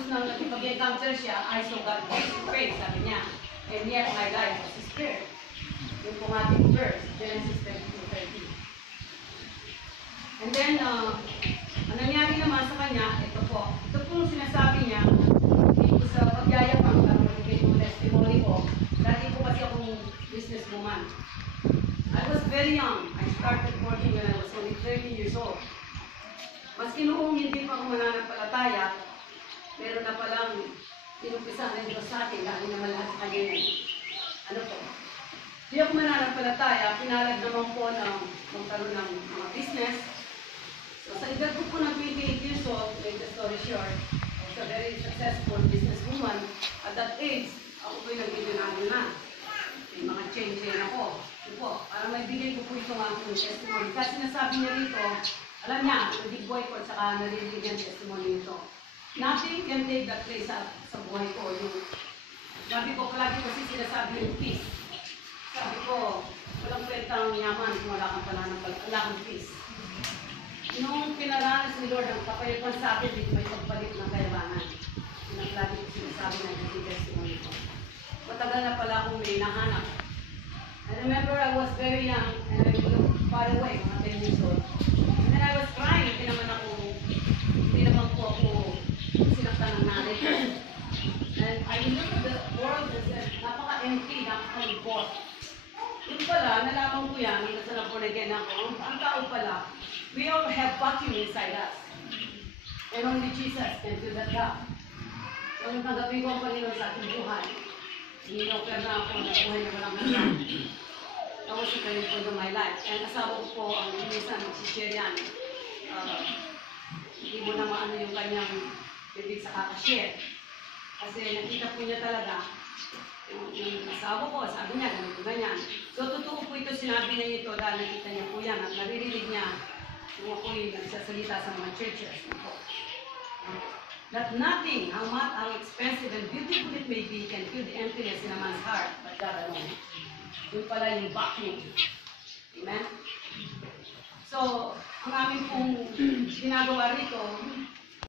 Pagkatapos nang nakipag-encounter siya, I saw God face to face, sabi niya. And yet my life was spared. Yung pong ating verse, Genesis 22:30. And then, ang nangyari naman sa kanya, ito po. Ito pong sinasabi niya, dito sa pagyayapang na magbigay ng testimony ko, dati po kasi akong businesswoman. I was very young. I started working when I was only 30 years old. Maski noong hindi pa ako mananampalataya, meron na palang inumpisa ng Diyos sa akin, dahil naman lahat sa kanya ano po. Hindi ako mananampalataya, pinalad naman po ng magkaroon ng mga business. So sa edad ko po ng 28 years old, make the story short, I was a very successful businesswoman. At that age, ako po'y nag-ibinado na. May mga change ako. Ito po, para maibigay ko po itong aking testimony. Kasi sinasabi niya rito, alam niya, big boy ko at saka narinig ang testimony nito. Nothing can take that place sa buhay ko. Sabi ko, palagi kasi sinasabi yung peace. Sabi ko, walang kwentang yaman kung wala kang peace. Nung pinaranas ni Lord ang kapayapang sa akin, dito may pagpalit ng kayabangan. Yun ang lagi ko sinasabi na yung testimony ko. Matagal na pala akong may nahanap. I remember I was very young and I looked far away, mga 10 years old. And then I was crying, hindi naman po ako sinaktan ng nanay ko. And I looked at the world and said, napaka-empty, napaka-lubot. Yun pala, nalaman ko yan, hanggang sa naborn-again ako, ang tao pala, we all have vacuum inside us. And only Jesus can fill that gap. So, nung tanggapin ko ang Panginoon sa ating buhay, inoper na ako ng buhay na walang hanggan. That was the turning point of my life. And asawa ko po ang minsan mag-share yan. Hindi mo na maano yung kanyang bibig sa kakashare. Kasi nakita po niya talaga yung asawa ko, sabi niya, ganito ganyan. So, totoo po ito, sinabi niya ito dahil nakita niya po yan at naririnig niya kung ako'y nagsasalita sa mga churches. That nothing, how expensive and beautiful it may be, can fill the emptiness in a man's heart, but God alone. Yun pala yung vacuum. Amen? So, ang aming pong ginagawa rito,